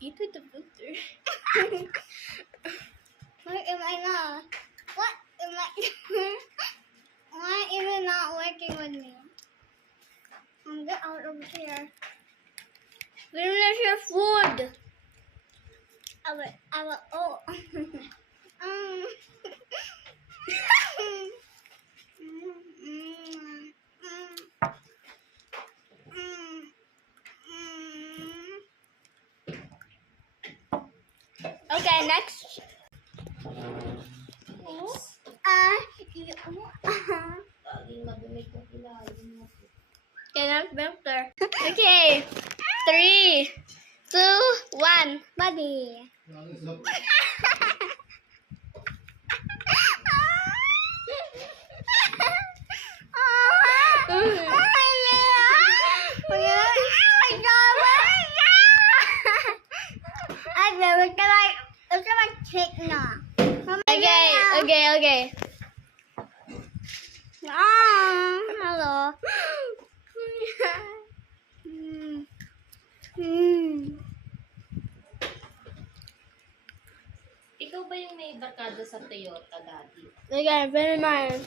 Eat with the filter. Why am I not? What am I? Why is it not working with me? Get out of here. Finish your food. I will, oh. um. Okay, next. Okay, next filter. Okay. 3, 2, 1. Buddy. Okay. Hello. Ikaw ba yung may barkada sa Toyota, Daddy? Okay, very nice.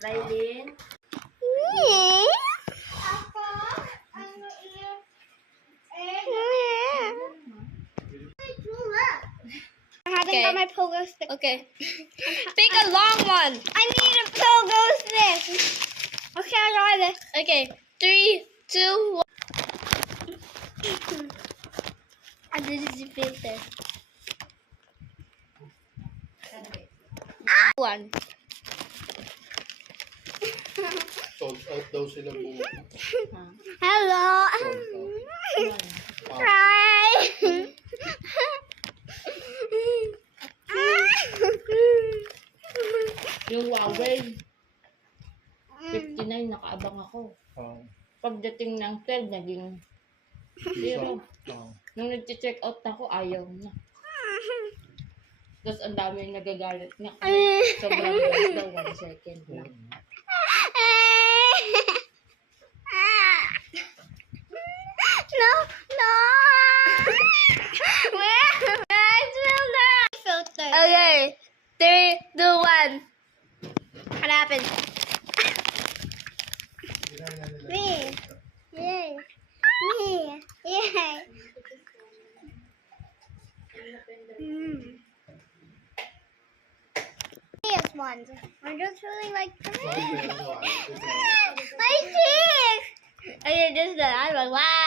Raylin? I haven't Okay. got my pogo stick. Okay. Pick a long one. I need a pogo stick. Okay, I got it. Okay. 3, 2, 1. And this is the filter. 1. Sold out daw sila buo. Hello. Sold out. Hi. Yung Huawei. 59, nakaabang ako. Pagdating ng 12, naging 0. Nung nag-check out ako, ayaw na. Tapos ang dami nagagalit nga. Sobrang bilis daw, 1 second lang. No. Filter. Okay. 3, 2, 1. What happened? Me. Yay. Me. Yay. These ones. I'm just really like my teeth. Okay, this is the other one. Wow.